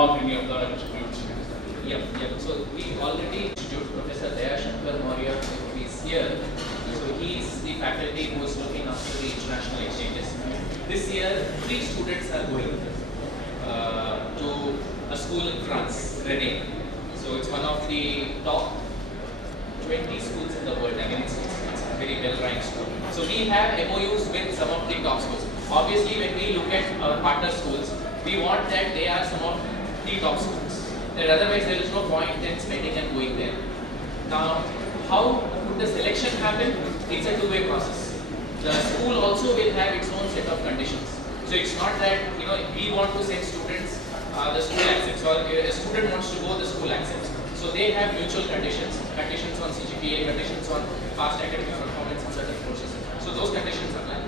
talk any of the institutes? Yeah. So we already introduced Professor Daya Shankar Maurya, who is here. So he is the faculty who is looking after the international exchanges. This year, 3 students are going to a school in France, Rennes. So it's one of the top 20 schools in the world. I mean, it's a very well-ranked school. So we have MOUs with some of the top schools. Obviously, when we look at our partner schools, we want that they are some of the top schools. And otherwise, there is no point in spending and going there. Now, how would the selection happen? It's a two-way process. The school also will have its own set of conditions. So it's not that we want to send students, the school accepts, or a student wants to go, the school accepts. So they have mutual conditions on CGPA, conditions on past academic performance in certain courses. So those conditions apply.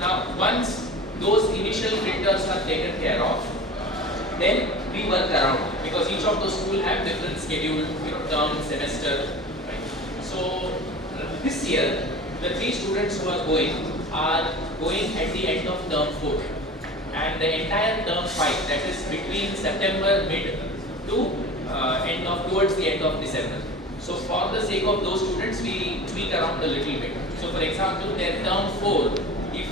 Now, once those initial filters are taken care of, then we work around, because each of those schools have different schedule, term, semester. Right? So this year, the 3 students who are going at the end of term 4, and the entire term 5, that is between September mid to towards the end of December. So for the sake of those students, we tweak around a little bit. So for example, their term 4, if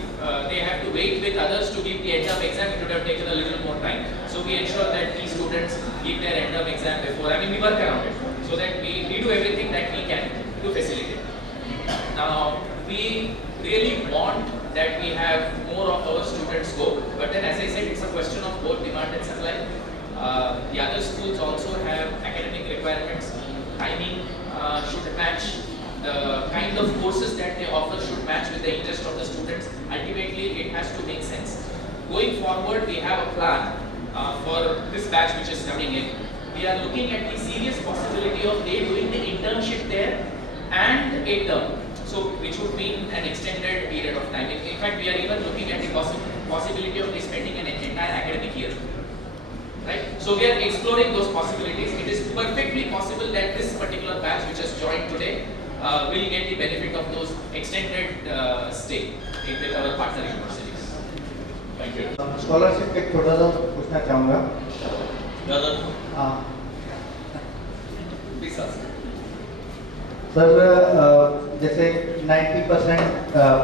they have to wait with others to give the end-term exam, it would have taken a little more time. So we ensure that these students give their end-term exam before. I mean, we work around it so that we do everything that we can to facilitate. Now, we really want that we have more of our students go, but then as I said, it's a question of both demand and supply. The other schools also have academic requirements. Timing should match. The kind of courses that they offer should match with the interest of the students. Ultimately, it has to make sense. Going forward, we have a plan for this batch which is coming in. We are looking at the serious possibility of they doing the internship there and a term. So, which would mean an extended period of time. In fact, we are even looking at the possibility of they spending an entire academic year. Right? So we are exploring those possibilities. It is perfectly possible that this particular batch which has joined today will get the benefit of those extended stay with our partner universities. Thank you. Scholarship के थोड़ा सा पूछना चाहूँगा। Sir, जैसे 90%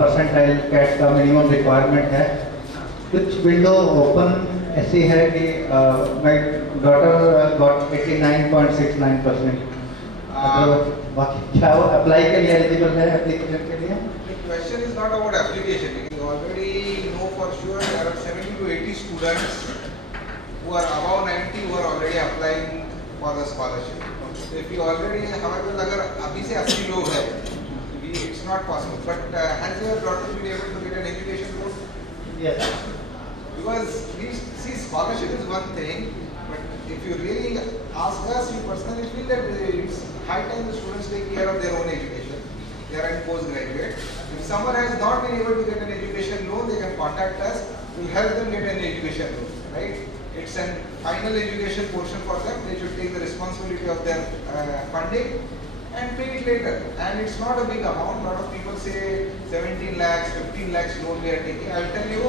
percentile cat का minimum requirement है, कुछ window open ऐसी है कि माय डॉटर गॉट 89.69%, बाकी क्या वो अप्लाई के लिए एलिजिबल है एप्लीकेशन के लिए? The question is not about application. You already know for sure there are 70 to 80 students who are above 90 who are already applying for the scholarship. So if you already हमारे पास अगर अभी से 80 लोग हैं, it's not possible. But has your daughter been able to get an education loan? Yes. Because we see scholarship is one thing, but if you really ask us, we personally feel that it's high time the students take care of their own education. They are in postgraduate. If someone has not been able to get an education loan, they can contact us. We'll help them get an education loan. Right? It's a final education portion for them. They should take the responsibility of their funding and pay it later. And it's not a big amount. A lot of people say 17 lakhs, 15 lakhs loan we are taking. I will tell you,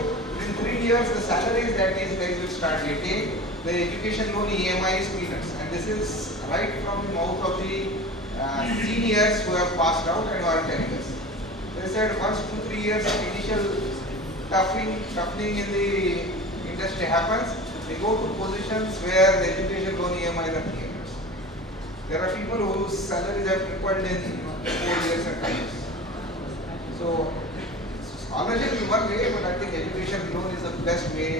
in 3 years, the salaries that these guys will start getting, the education loan EMI is peanuts. And this is right from the mouth of the seniors who have passed out and who are telling us. They said once 2-3 years of initial toughening in the industry happens, they go to positions where the education loan EMI are peanuts. There are people whose salaries have tripled in 4 years and 5 years. So, scholarship is one way, but I think education loan is the best way.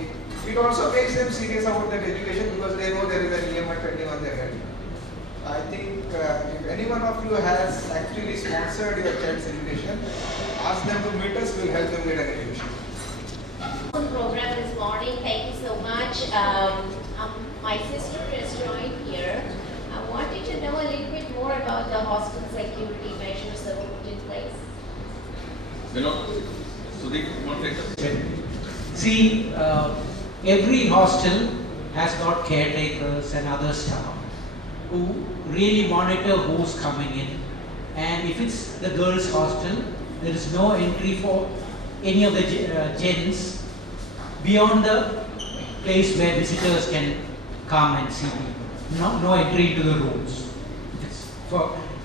It also makes them serious about that education because they know there is an EMI pending on their head. I think if any one of you has actually sponsored your child's education, ask them to meet us, we'll help them get an education. Program this morning, thank you so much. My sister has joined here. I wanted to know a little bit more about the hostel security measures that were put in place. See, every hostel has got caretakers and other staff who really monitor who's coming in. And if it's the girls' hostel, there is no entry for any of the gents beyond the place where visitors can come and see people. No entry into the rooms.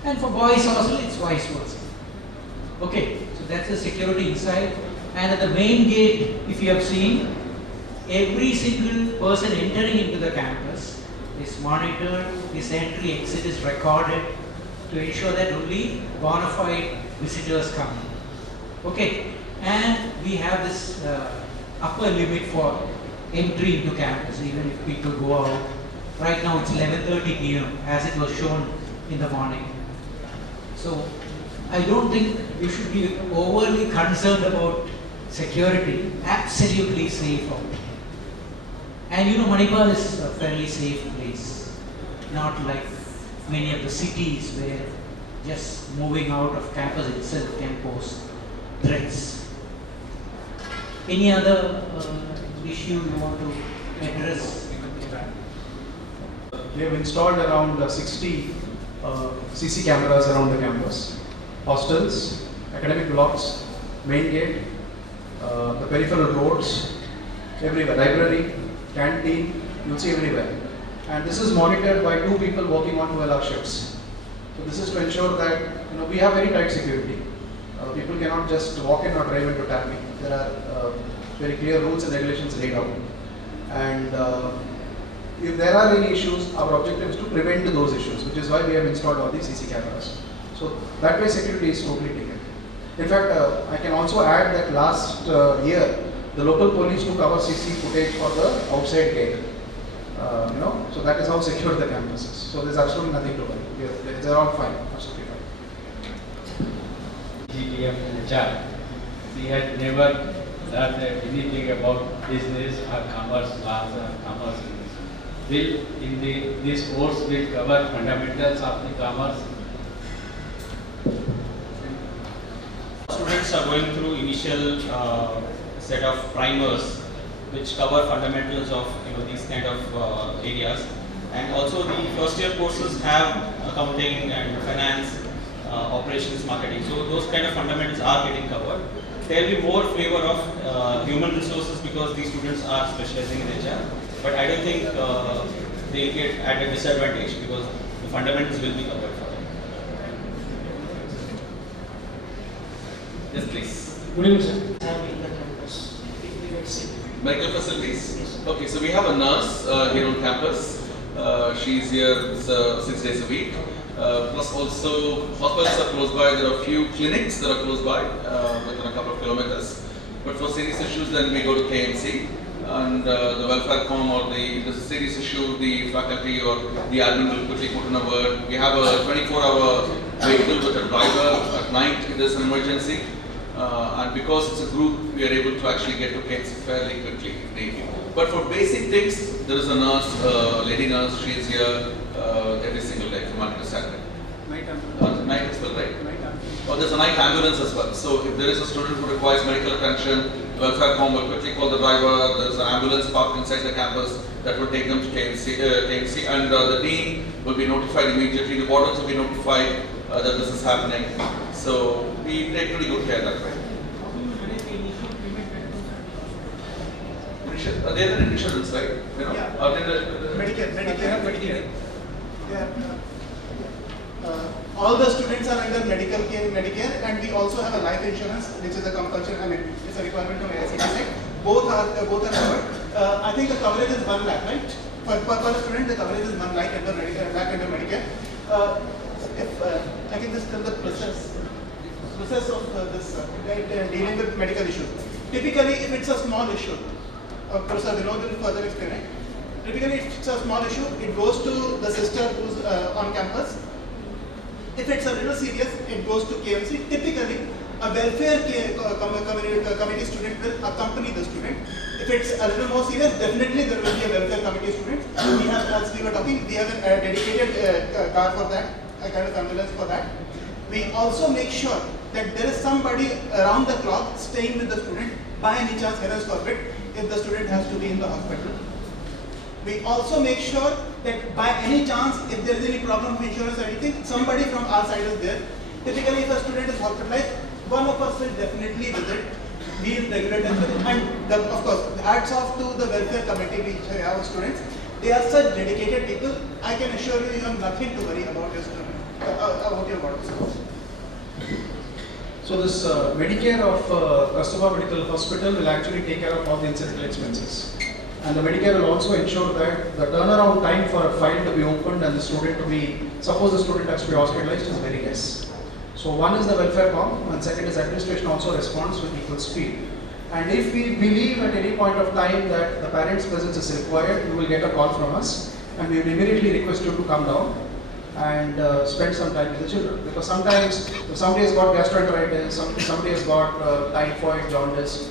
And for boys also, it's vice versa. Okay, so that's the security inside. And at the main gate, if you have seen, every single person entering into the campus is monitored, his entry, exit is recorded to ensure that only bona fide visitors come in. Okay, and we have this upper limit for entry into campus, even if people go out. Right now it's 11:30 p.m. as it was shown in the morning. So I don't think we should be overly concerned about security. Absolutely safe out there. And you know, Manipal is a fairly safe place, not like many of the cities where just moving out of campus itself can pose threats. Any other issue you want to address? We have installed around 60 CC cameras around the campus, hostels, academic blocks, main gate, the peripheral roads, everywhere, library, canteen, you'll see everywhere. And this is monitored by 2 people working on 12-hour shifts. So this is to ensure that we have very tight security. People cannot just walk in or drive into Tappy. There are very clear rules and regulations laid out. And if there are any issues, our objective is to prevent those issues, which is why we have installed all these CC cameras. So that way security is totally taken. In fact, I can also add that last year, the local police took our CC footage for the outside gate. So that is how secure the campus is. So there's absolutely nothing to worry. They're all fine, absolutely fine. GTM HR. She had never done anything about business or commerce, laws or commerce. This course will cover fundamentals of the commerce. Students are going through initial set of primers which cover fundamentals of these kind of areas, and also the first year courses have accounting and finance, operations, marketing. So those kind of fundamentals are getting covered. There will be more flavor of human resources because these students are specializing in HR, but I don't think they get at a disadvantage because the fundamentals will be covered for them. Yes, please. Good evening, sir. Medical facilities. Okay, so we have a nurse here on campus. She's here 6 days a week. Plus also hospitals are close by. There are a few clinics that are close by within a couple of kilometers. But for serious issues, then we go to KMC. And the welfare com or the serious issue, the faculty or the admin will quickly put in a word. We have a 24-hour vehicle with a driver at night if there's an emergency. And because it's a group, we are able to actually get to KMC fairly quickly if need. But for basic things, there is a nurse, lady nurse. She is here every single day from Monday to Saturday. Night as well, right? Or there's a night ambulance as well. So if there is a student who requires medical attention, welfare com will quickly call the driver. There's an ambulance parked inside the campus that will take them to KMC, and the dean will be notified immediately. The wardens will be notified that this is happening. So we take pretty good care that way. They're in insurance, right? Yeah. Are they the Medicare. Yeah. All the students are under Medicare, and we also have a life insurance, which is a compulsion. I mean, it's a requirement from AICTE. Both are covered. I think the coverage is 1 lakh, right? Per student, the coverage is 1 lakh under Medicare. If I can just tell the process of this dealing with medical issues. Typically, if it's a small issue, Professor Vinod will further explain it. Typically, if it's a small issue, it goes to the sister who's on campus. If it's a little serious, it goes to KMC. Typically, a welfare committee student will accompany the student. If it's a little more serious, definitely there will be a welfare committee student. We have, as we were talking, we have a dedicated car for that, a kind of ambulance for that. We also make sure that there is somebody around the clock staying with the student. By any chance, heavens forbid, if the student has to be in the hospital. We also make sure that by any chance, if there is any problem with insurance or anything, somebody from our side is there. Typically, if a student is hospitalized, one of us will definitely visit, be in regular touch with him. And of course, hats off to the welfare committee which have students. They are such dedicated people. I can assure you, you have nothing to worry about your student, about your boarders. So this Medicare of Kasturba Medical Hospital will actually take care of all the incidental expenses. And the Medicare will also ensure that the turnaround time for a file to be opened and the student to be, suppose the student has to be hospitalized, is very less. So one is the welfare com, and second is administration also responds with equal speed. And if we believe at any point of time that the parent's presence is required, you will get a call from us, and we will immediately request you to come down and spend some time with the children. Because sometimes if somebody has got gastroenteritis, somebody has got typhoid, jaundice,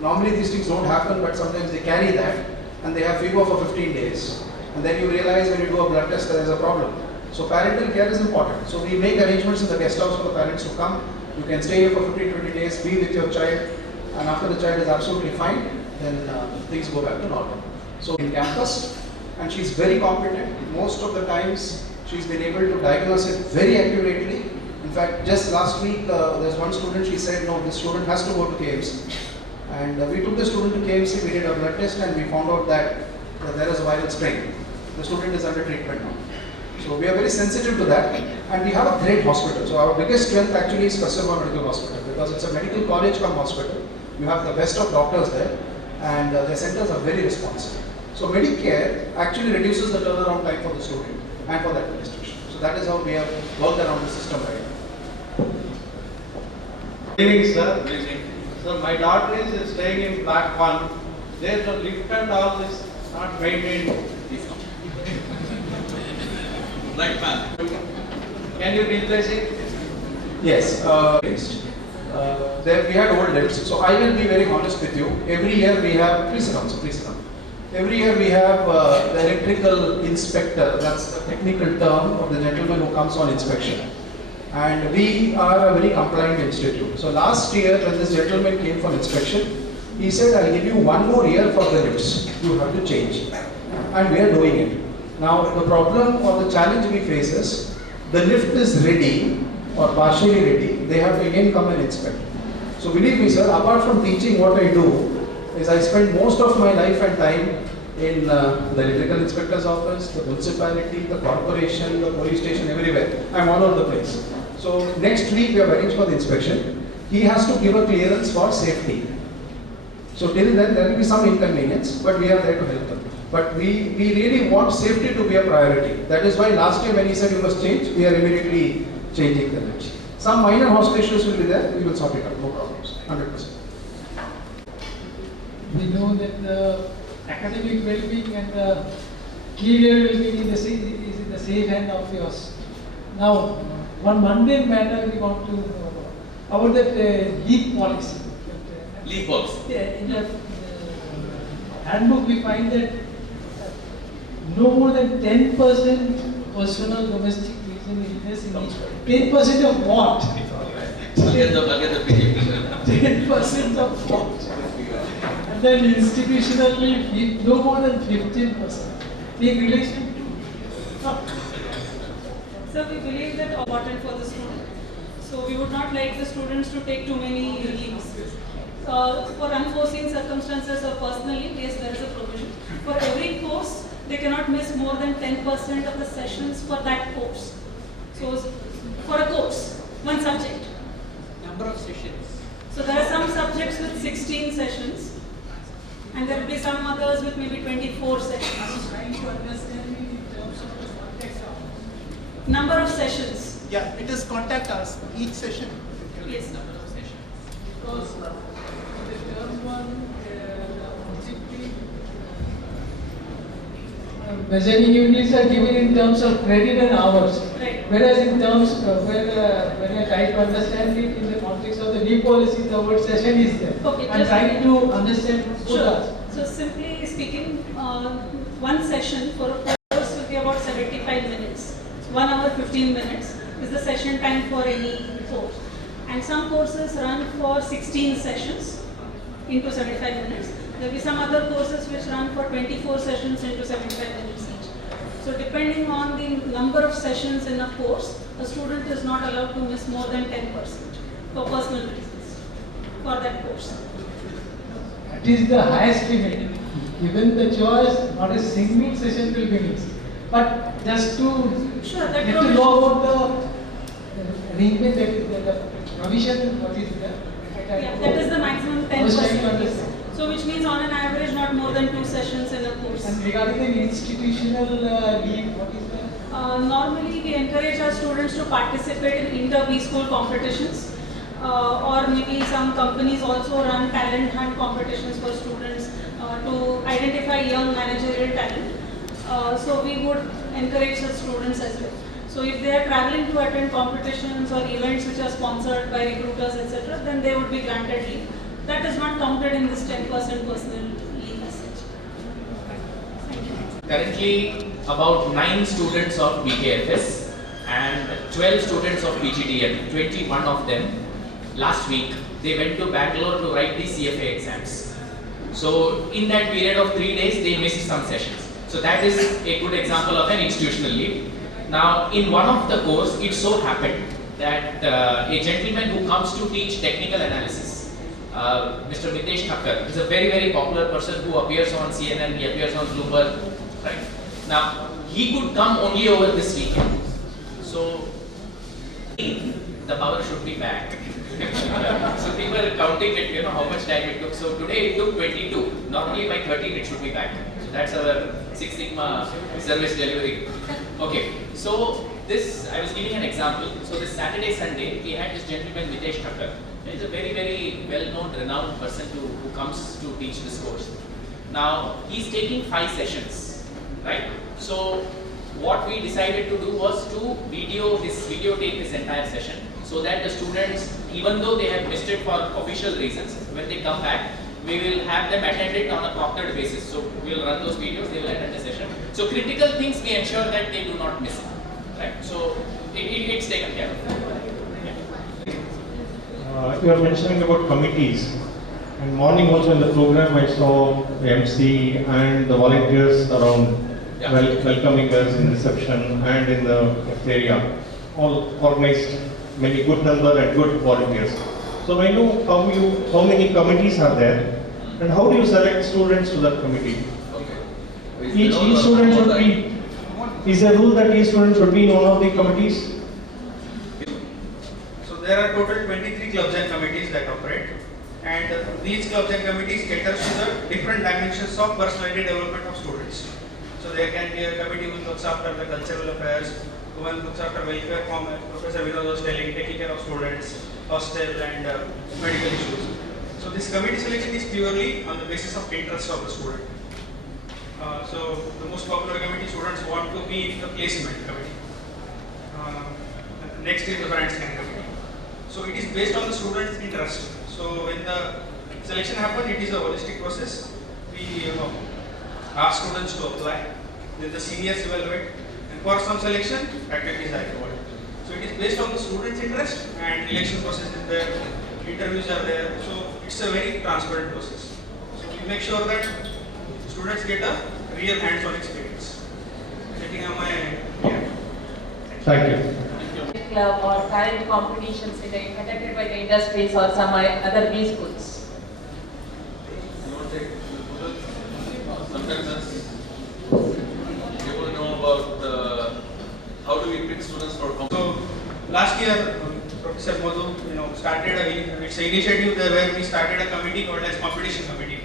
normally these things don't happen, but sometimes they carry that and they have fever for 15 days. And then you realize when you do a blood test there is a problem. So parental care is important. So we make arrangements in the guest house for the parents to come. You can stay here for 15-20 days, be with your child, and after the child is absolutely fine, then things go back to normal. So in campus, and she's very competent. Most of the times she's been able to diagnose it very accurately. In fact, just last week there's one student, she said, no, this student has to go to KMC. And we took the student to KMC, we did a blood test and we found out that there is a viral strain. The student is under treatment now. So we are very sensitive to that, and we have a great hospital. So our biggest strength actually is Kasturba Medical Hospital, because it's a medical college come hospital. You have the best of doctors there, and their centers are very responsive. So Medicare actually reduces the turnaround time for the student and for the administration. So that is how we have worked around the system right now. Good evening, sir. Good evening. So my daughter is staying in Block 1. There's a lift and all this not maintained. Right, man. Can you replace it? Yes. There we had old lifts. So I will be very honest with you. Every year we have, please sit down, so please sit down. Every year we have the electrical inspector, that's the technical term of the gentleman who comes on inspection. And we are a very compliant institute. So last year when this gentleman came for inspection, he said, I'll give you 1 more year for the lifts. You have to change. And we are doing it. Now the problem or the challenge we face is, the lift is ready or partially ready, they have to again come and inspect. So believe me sir, apart from teaching, what I do is I spend most of my life and time in the electrical inspector's office, the municipality, the corporation, the police station, everywhere. I'm all over the place. So next week we have arranged for the inspection. He has to give a clearance for safety. So till then there will be some inconvenience, but we are there to help them. But we really want safety to be a priority. That is why last year when he said you must change, we are immediately changing the lifts. Some minor hospital issues will be there, we will sort it out, no problems, 100%. We know that the academic well-being and the career well-being is in the safe hand of yours. Now, one mundane matter we want to know about that leave policy. Leave policy. In the handbook we find that no more than 10% personal domestic reason illness in each. 10% of what? Again the PGP. 10% of what? And then institutionally, no more than 15%. In relation to. So we believe that important for the student. So we would not like the students to take too many leaves. For unforeseen circumstances or personally, yes, there is a provision. For every course, they cannot miss more than 10% of the sessions for that course. So for a course, one subject. Number of sessions. So there are some subjects with 16 sessions, and there will be some others with maybe 24 sessions. I'm trying to understand in terms of the context of Number of sessions. Yeah, it is contact us each session. Yes. Number of sessions. because the term one, the objective measuring units are given in terms of credit and hours. Right. Whereas in terms when I try to understand it in the context of the new policy, the word session is there. Okay, I'm just trying to understand both Sure. are. So simply speaking, one session for a course will be about 75 minutes. 1 hour 15 minutes is the session time for any course. And some courses run for 16 sessions into 75 minutes. There will be some other courses which run for 24 sessions into 75 minutes each. So depending on the number of sessions in a course, a student is not allowed to miss more than 10% for personal reasons for that course. That is the highest limit. given the choice, not a single session will be missed. But just to Sure, that get to know about the arrangement, the provision, what is there. Yeah, that is the maximum 10%. So which means on an average not more than 2 sessions in a course. And regarding the institutional leave, what is that? Normally we encourage our students to participate in inter-B-school competitions. Or maybe some companies also run talent hunt competitions for students to identify young managerial talent. So we would encourage such students as well. So if they are traveling to attend competitions or events which are sponsored by recruiters, etc., then they would be granted leave. That is not counted in this 10% personal leave as such. Currently, about 9 students of BKFS and 12 students of PGDM, 21 of them, last week, they went to Bangalore to write the CFA exams. So in that period of 3 days, they missed some sessions. So that is a good example of an institutional leave. Now, in one of the course, it so happened that a gentleman who comes to teach technical analysis, Mr. Mitesh Thakkar, is a very, very popular person who appears on CNN, he appears on Bloomberg, right? Now, he could come only over this weekend. So, the power should be back. So people are counting it, how much time it took. So today it took 22. Normally by 13 it should be back. So that's our Six Sigma service delivery. Okay, so this, I was giving an example. So this Saturday, Sunday, we had this gentleman, Mitesh Thakkar. He's a very, very well-known, renowned person who comes to teach this course. Now, he's taking 5 sessions, right? So what we decided to do was to videotape his entire session, so that the students, even though they have missed it for official reasons, when they come back, we will have them attend it on a proctored basis. So we will run those videos, they will attend the session. So critical things we ensure that they do not miss it, right? So it's taken care of. You are mentioning about committees. And morning also in the program I saw the MC and the volunteers around welcoming us in reception and in the area. All organized many good number and good volunteers. So I know how many committees are there and how do you select students to that committee? Okay. Each student should be, is there a rule that each student should be in one of the committees? So there are total 23 clubs and committees that operate, and these clubs and committees cater to the different dimensions of personality development of students. So there can be a committee who looks after the cultural affairs, one looks after welfare, Professor Vinod was telling, taking care of students, hostel and medical issues. So this committee selection is purely on the basis of interest of the student. So the most popular committee students want to be in the placement committee. Next is the brand scan committee. So it is based on the student's interest. So when the selection happens, it is a holistic process. We ask students to apply, then the seniors evaluate, and for some selection, activities are involved. So it is based on the student's interest, and election process is there, interviews are there. So it's a very transparent process. So we make sure that students get a real hands-on experience. Getting on my Thank you. Club or talent competitions conducted by the industries or some other B schools. You want to take sometimes you want to know about how do we pick students for competition. So last year, Professor Madhu, started it's an initiative where we started a committee called as competition committee.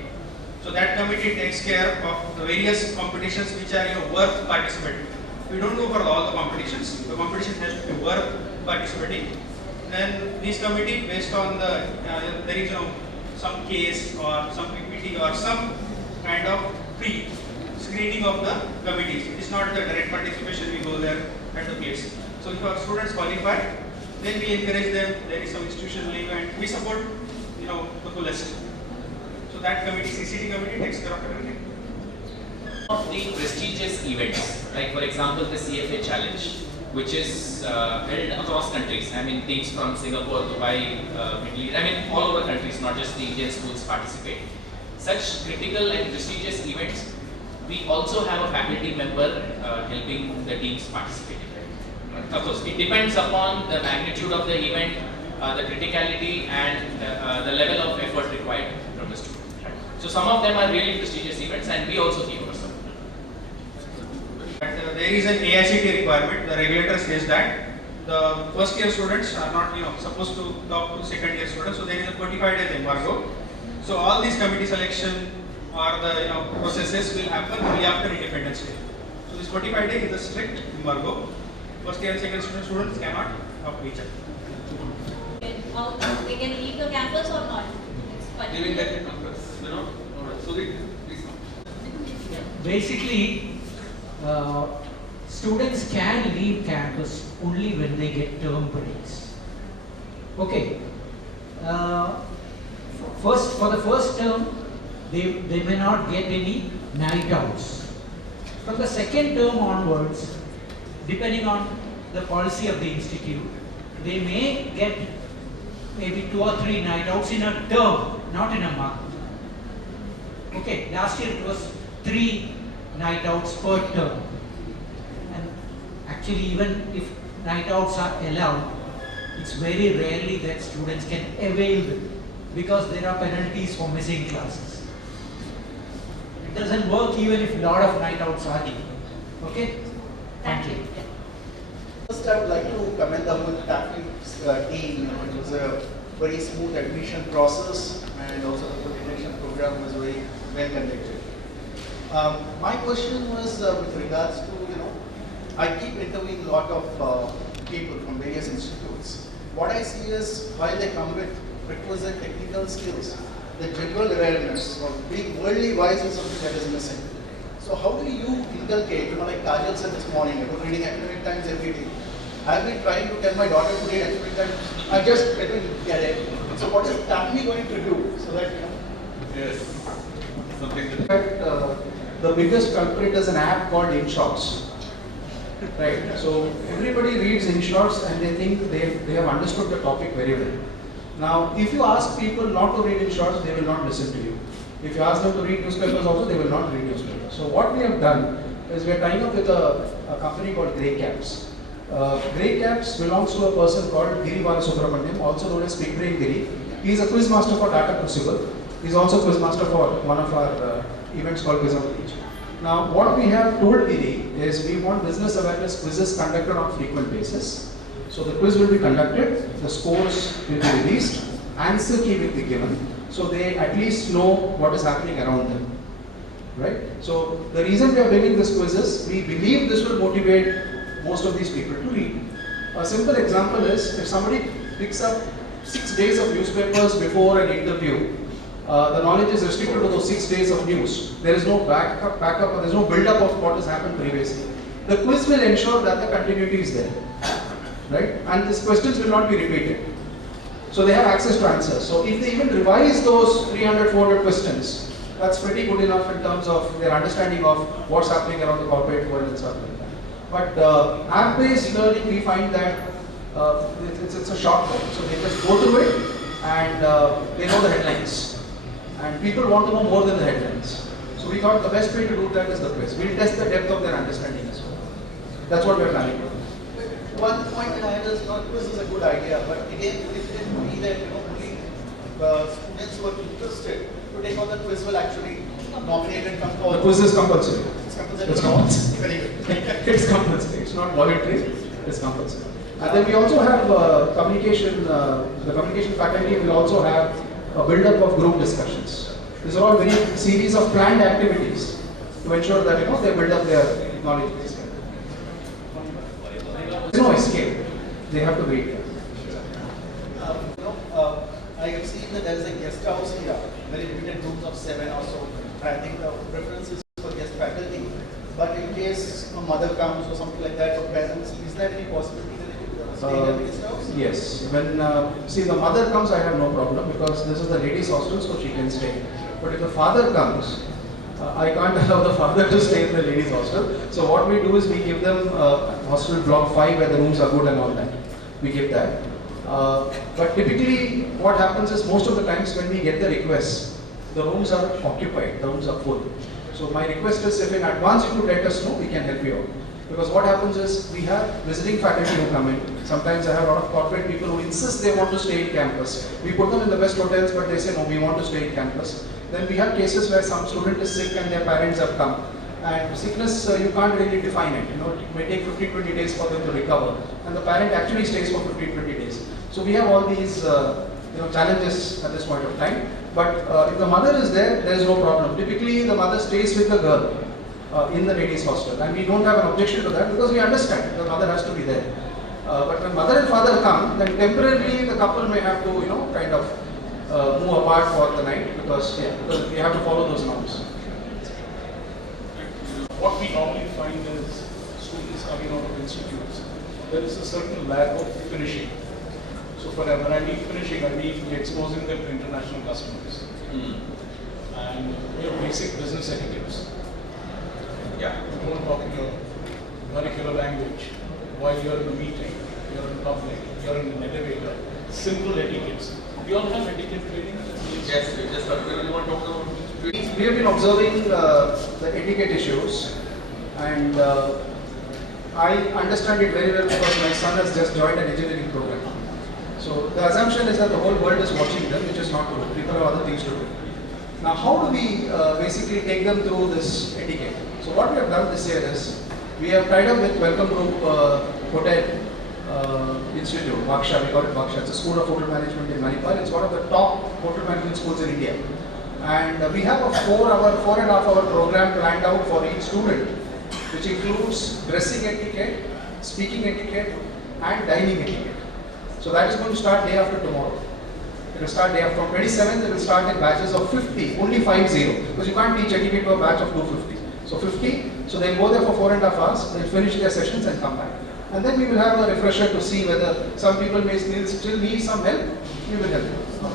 So that committee takes care of the various competitions which are worth participating. We don't go for all the competitions. The competition has to be worth participating. Then this committee, based on the there is some case or some PPT or some kind of pre-screening of the committees. It is not the direct participation. We go there at the place. So if our students qualify, then we encourage them. There is some institutional leave and we support the fullest. So that committee, CCT committee, takes care of everything. Of the prestigious events, like for example the CFA Challenge, which is held across countries. I mean, teams from Singapore, Dubai, Middle East, I mean all over countries, not just the Indian schools participate. Such critical and prestigious events, we also have a faculty member helping the teams participate. Of course, it depends upon the magnitude of the event, the criticality and the level of effort required from the student. So some of them are really prestigious events, and we also keep our support. But there is an AICT requirement. The regulator says that the first year students are not supposed to talk to second year students. So there is a 45 days embargo. So all these committee selection or the processes will happen only after Independence Day. So this 45 days is a strict embargo. First year and second students cannot talk to each other. They can leave the campus or not? Leaving the campus, So please come. Basically, students can leave campus only when they get term breaks. Okay. For the first term, they may not get any night outs. From the second term onwards, depending on the policy of the institute, they may get maybe 2 or 3 night outs in a term, not in a month. Okay, last year it was 3 night outs per term. And actually, even if night outs are allowed, it's very rarely that students can avail them because there are penalties for missing classes. It doesn't work even if a lot of night outs are given. Okay? Thank you. First, I would like to commend the whole TAFE team. It was a very smooth admission process, and also the coordination program was very well conducted. My question was with regards to, I keep interviewing a lot of people from various institutes. What I see is, while they come with requisite technical skills, the general awareness of being worldly wise is something that is missing. So how do you inculcate, like Kajal said this morning, reading Academic Times every day. I've been trying to tell my daughter to read Academic Times, I just didn't get it. So what is TAFE going to do so that, Yes. Something the biggest culprit is an app called InShots. Right. So everybody reads InShots and they think they have understood the topic very well. Now, if you ask people not to read InShots, they will not listen to you. If you ask them to read newspapers also, they will not read newspapers. So what we have done is we are tying up with a company called Grey Caps. Grey Caps belongs to a person called Giri Balasubramaniam, also known as Big Brain Giri. He is a quiz master for Tata Crucible. He is also quiz master for one of our events called Quiz on the Beach. Now, what we have told Giri is we want business awareness quizzes conducted on a frequent basis. So the quiz will be conducted, the scores will be released, answer key will be given, so they at least know what is happening around them. Right? So the reason we are bringing this quiz is we believe this will motivate most of these people to read. A simple example is if somebody picks up 6 days of newspapers before an interview, the knowledge is restricted to those 6 days of news. There is no backup, or there is no build-up of what has happened previously. The quiz will ensure that the continuity is there, right? And these questions will not be repeated. So they have access to answers. So if they even revise those 300, 400 questions, that's pretty good enough in terms of their understanding of what's happening around the corporate world and stuff like that. But app-based learning, we find that it's a shortcut. So they just go through it and they know the headlines. And people want to know more than the headlines. So we thought the best way to do that is the quiz. We'll test the depth of their understanding as well. That's what we're planning. One point that I had is quiz is a good idea, but again, it didn't be that only students who are interested to take on the quiz will actually nominate and come forward. The quiz is compulsory. It's compulsory. It's compulsory. Very good. It's compulsory. It's not voluntary. It's compulsory. And then we also have communication. The communication faculty will also have a build-up of group discussions. These are all very series of planned activities to ensure that they build up their knowledge. There's no escape. They have to wait. I have seen that there is a guest house here, very limited rooms of 7 or so. I think the preference is for guest faculty. But in case a mother comes or something like that for parents, is there any possibility that they could stay in the guest house? Yes. When see the mother comes, I have no problem because this is the ladies' hostel, so she can stay. But if the father comes, I can't allow the father to stay in the ladies' hostel. So what we do is we give them hostel block 5 where the rooms are good and all that. We give that. But typically what happens is most of the times when we get the requests, the rooms are occupied, the rooms are full. So my request is if in advance you could let us know, we can help you out. Because what happens is we have visiting faculty who come in. Sometimes I have a lot of corporate people who insist they want to stay in campus. We put them in the best hotels, but they say no, we want to stay in campus. Then we have cases where some student is sick and their parents have come. And sickness, you can't really define it. It may take 15-20 days for them to recover. And the parent actually stays for 15-20 days. So we have all these challenges at this point of time. But if the mother is there, there is no problem. Typically, the mother stays with the girl in the ladies' hostel. And we don't have an objection to that because we understand the mother has to be there. But when mother and father come, then temporarily the couple may have to, kind of move apart for the night because we have to follow those norms. What we normally find is students coming out of institutes, there is a certain lack of finishing. So when I mean finishing, I mean exposing them to international customers and basic business etiquettes. Yeah. You don't talk in your vernacular language while you're in a meeting, you're in public, you're in an elevator. Simple etiquettes. Do you all have etiquette training? Yes, we just really want to talk about. We have been observing the etiquette issues, and I understand it very well because my son has just joined an engineering program. So the assumption is that the whole world is watching them, which is not true. People have other things to do. Now, how do we basically take them through this etiquette? So what we have done this year is, we have tied up with Welcome Group Hotel Institute, Baksha, we call it Baksha. It's a school of hotel management in Manipal. It's one of the top hotel management schools in India. And we have a 4.5-hour program planned out for each student, which includes dressing etiquette, speaking etiquette, and dining etiquette. So that is going to start day after tomorrow. It will start day after, from 27th, it will start in batches of 50, only 50, because you can't teach etiquette to a batch of 250. So 50, so they'll go there for 4.5 hours, they'll finish their sessions and come back. And then we will have a refresher to see whether some people may still need some help, we will help them.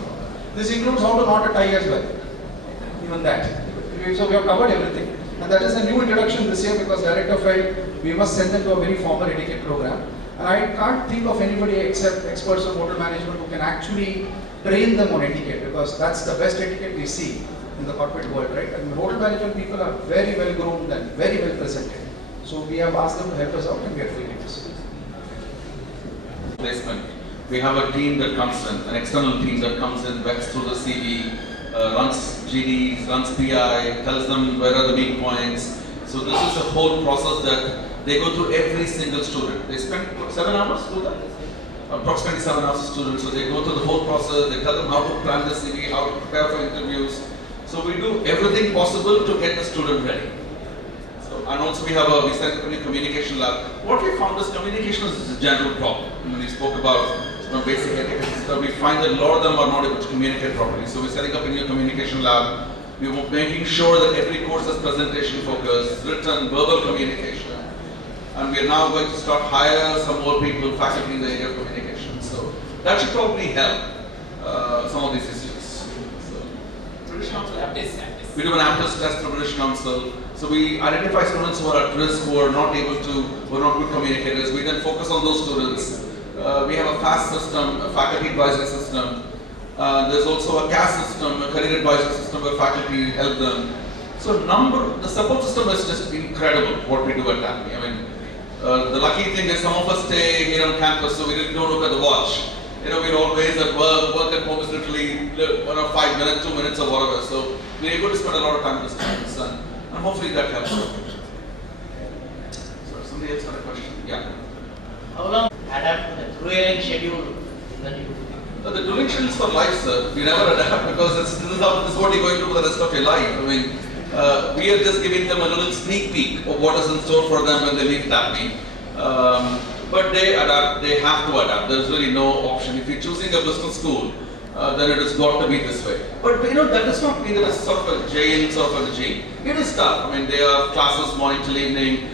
This includes how to knot a tie as well, even that. So we have covered everything. And that is a new introduction this year because director felt we must send them to a very formal etiquette program. And I can't think of anybody except experts on hotel management who can actually train them on etiquette, because that's the best etiquette we see in the corporate world, right? And hotel management people are very well groomed and very well presented. So we have asked them to help us out and we are doing this. Placement. We have a team that comes in, an external team that comes in, vets through the CV, runs GDs, runs PI, tells them where are the weak points. So this is a whole process that they go through every single student. They spend 7 hours to do that? Approximately 7 hours a student. So they go through the whole process, they tell them how to plan the CV, how to prepare for interviews. So we do everything possible to get the student ready. And also we send them to communication lab. What we found is communication is a general problem. When we spoke about basic etiquette, we find that a lot of them are not able to communicate properly. So we're setting up a new communication lab. We're making sure that every course has presentation focus, written, verbal communication. And we are now going to start hire some more people, faculty in the area of communication. So that should probably help some of these issues. So, British Council we do an aptness test for British Council. So we identify students who are at risk, who are not good communicators. We then focus on those students. We have a FAST system, a faculty advisory system. There's also a CAS system, a career advisory system where faculty help them. So the support system is just incredible what we do at TAPMI. I mean, the lucky thing is some of us stay here on campus, so we don't look at the watch. We're always at work at home is literally 5 minutes, 2 minutes or whatever. So we're able to spend a lot of time with the students, and hopefully that helps. So somebody else had a question? Yeah. How long adapt to the drilling schedule? The drilling schedule is for life, sir. We never adapt because this is what you're going to do for the rest of your life. I mean, we are just giving them a little sneak peek of what is in store for them when they leave TAPMI. But they adapt, they have to adapt. There's really no option. If you're choosing a business school, then it has got to be this way. But that does not mean that it's sort of a jail, sort of a regime. It is tough. I mean, there are classes morning till evening.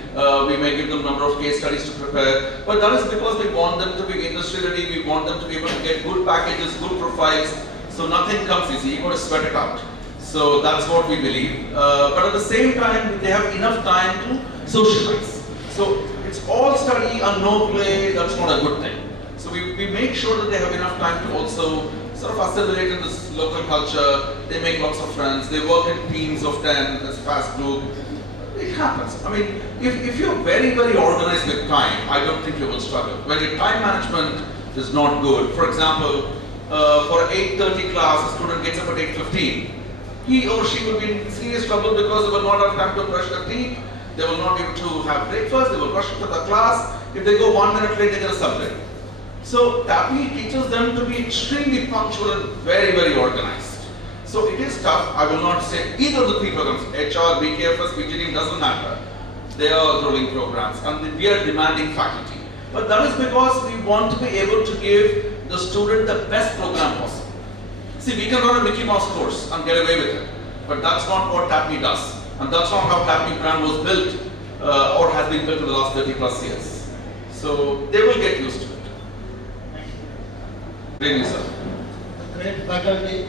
We may give them a number of case studies to prepare. But that is because we want them to be industry ready. We want them to be able to get good packages, good profiles. So nothing comes easy. You've got to sweat it out. So that's what we believe. But at the same time, they have enough time to socialize. So it's all study and no play. That's not a good thing. So we make sure that they have enough time to also sort of assimilate in this local culture. They make lots of friends. They work in teams of 10 as a fast group. It happens. I mean, if you're very, very organized with time, I don't think you will struggle. When your time management is not good, for example, for an 8:30 class, a student gets up at 8:15. he or she will be in serious trouble because they will not have time to brush their teeth, they will not be able to have breakfast, they will rush into the class. If they go 1 minute late, they get a subject. So TAPI teaches them to be extremely punctual and very, very organized. So it is tough. I will not say either of the three programs, HR, BKFS, PGD, doesn't matter. They are growing programs and we are demanding faculty. But that is because we want to be able to give the student the best program possible. See, we can run a Mickey Mouse course and get away with it. But that's not what TAPI does. And that's not how TAPI brand was built or has been built in the last 30 plus years. So they will get used to it. Good evening, sir. Great faculty.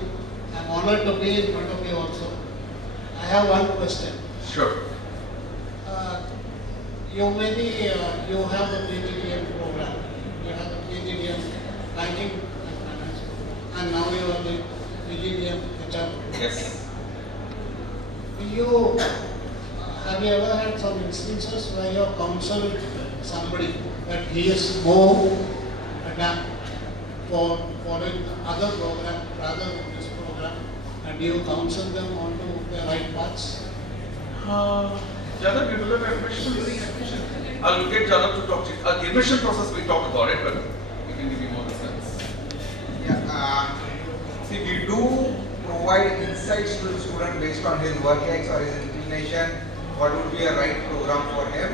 I'm honored to be in front of you also. I have one question. Sure. You have the PGDM program. You have the PGDM banking and finance program. And now you are the PGDM HR program. Yes. Have you ever had some instances where you have counseled somebody that he is more adapt for following other program rather than this program, and you counsel them onto the right paths? Jadab, you will have admission during admission. I'll get Jadab to talk to you. The admission process we talk about it, but we can give you more insights. Yeah, see, we do provide insights to the student based on his work ethics or his inclination, what would be a right program for him.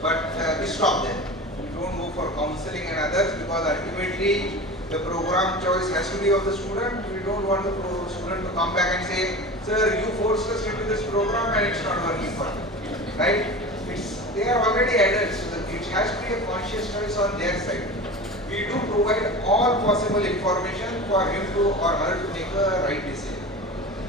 But we stop there. We don't go for counseling and others because ultimately the program choice has to be of the student. We don't want the student to come back and say, sir, you forced us into this program and it's not working for me. Right? They are already adults, so it has to be a conscious choice on their side. We do provide all possible information for him to or her to make a right decision.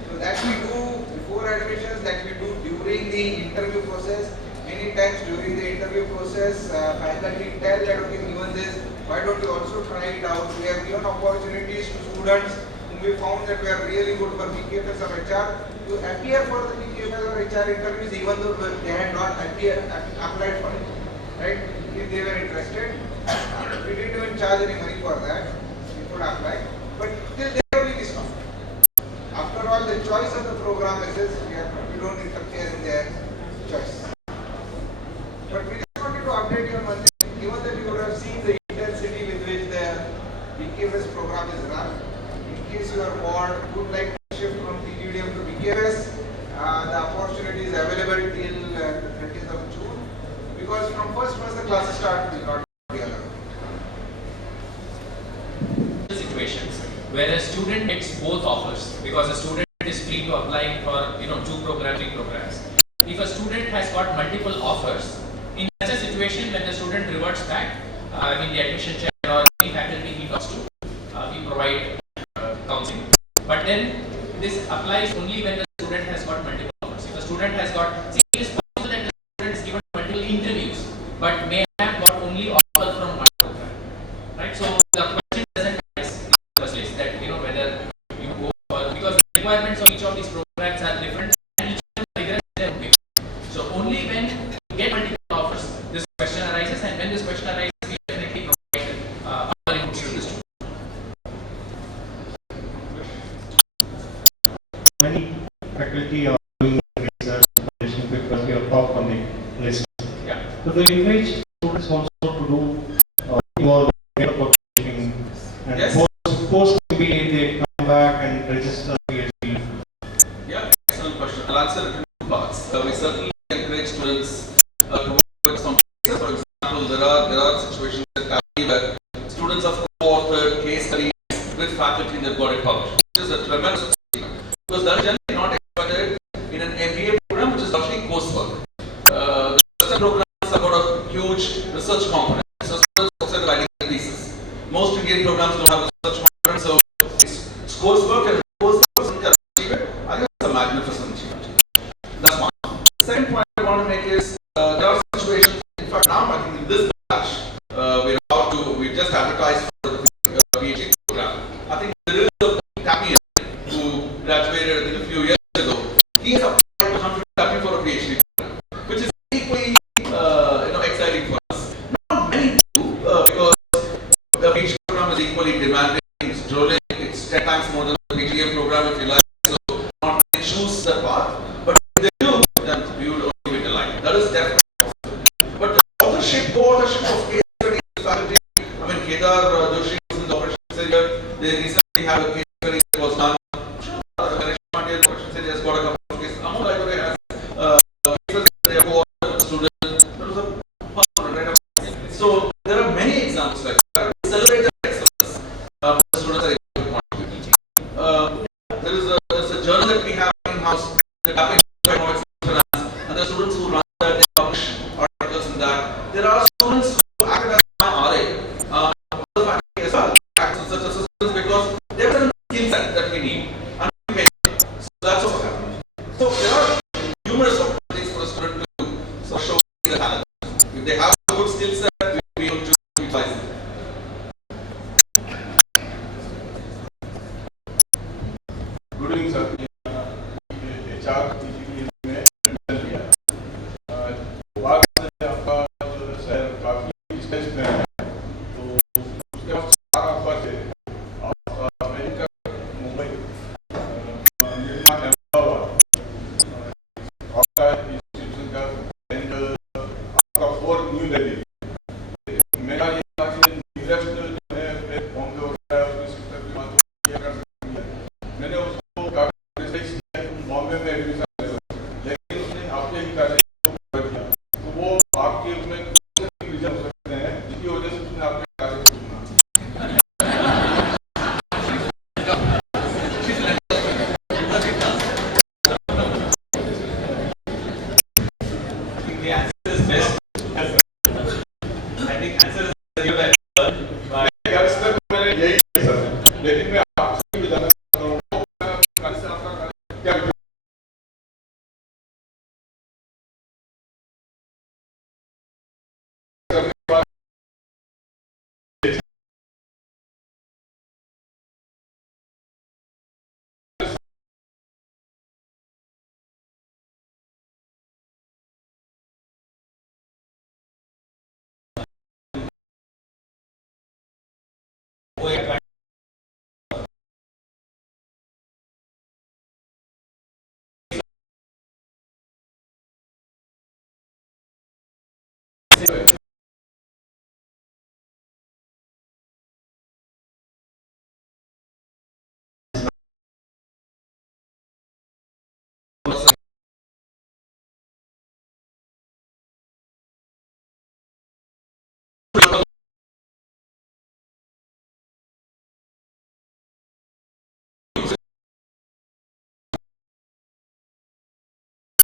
So that we do before admissions, that we do during the interview process. Many times during the interview process, faculty tell that, okay, given this, why don't you also try it out? We have given opportunities to students whom we found that were really good for BKFS or HR to appear for the BKFS or HR interviews even though they had not applied for it. Right? If they were interested, we didn't even charge any money for that. We could apply. But till there we stop. After all, the choice of the program is this, we don't interfere in their choice. But we just wanted to update you on one thing. Given that you would have seen the intensity with which the BKFS program is run, in case you are bored, would like to shift from PGDM to BKFS, the opportunity is available till the 30th of June. Because from first the classes start, will not be allowed. Situations where a student gets both offers because a student is free to apply for 2 programming programs. If a student has got multiple offers, in such a situation when the student reverts back, the admission chair or any faculty he talks to, we provide counseling. But then this applies only when the student has got multiple offers. If the student has got, it is possible that the student is given multiple interviews, but may have got only offers from one program. Right? So the question doesn't arise in the first place that whether you go for, because the requirements of each of these programs are different and each of them are rigorous in their way. So only when you get multiple offers, this question arises, and when this question arises, we definitely provide our inputs to the student. Many faculty are doing research publishing because we are top on the list. Yeah. So they encourage students also to do more publishing and Yes. post MBA they come back and register PhD. Yeah, excellent question. I'll answer it in 2 parts. We certainly encourage students to work some cases. For example, there are situations at TAPI where students have co-authored case studies with faculty and they've got it published. This is a tremendous achievement because that is generally not expected in an MBA program, which is actually coursework. The research programs have got a huge research component. So students also writing a thesis. Most Indian programs don't have a research component, so it's coursework and coursework can achieve it. I think it's a magnificent achievement. That's one. The second point I want to make is there are situations, in fact now I think in this batch, we've just advertised for the PhD program. I think there is a what a ship of case studies faculty. I mean, Kedar Joshi was in the operations area. They recently have a case study that was done. Ganesh Pandey, the operations area, has got a couple of cases. Amol Library has cases they have got students. That was a permanent, right? So there are many examples like that. We celebrate the excellence. The students are able to contribute. There's a journal that we have in-house, the Tapping Economics and Finance, and the students who run that, they publish articles in that. There are students who act as my RA, other faculty as well, act as such assistants because they have certain skill set that we need, and we pay them. So that's also happening. So there are numerous opportunities for a student to show their talent. If they have a good skill set, we will be able to utilize it. Good evening, sir. HR में result लिया। बाद में आपका जो शहर काफी distance में है, तो उसके बाद सारा आपका थे, आपका अमेरिका, मुंबई, निर्मा अहमदाबाद, आपका इंस्टीट्यूशन का एंड आपका 4 न्यू दिल्ली। मेरा ये था कि नीरज जो है बॉम्बे वगैरह उसकी सिस्टर की बात किया कर सकती है। मैंने उसको बॉम्बे में एडमिशन लेकिन उसने आपके ही कार्य कर दिया, तो वो आपके उसमें रीजन हो सकते हैं जिसकी वजह से उसने आपके कार्य को चुना। The answer is best. I think answer is your best. Sir मैंने यही है सर, लेकिन मैं आपसे भी जानना चाहता हूँ कैसे आपका क्या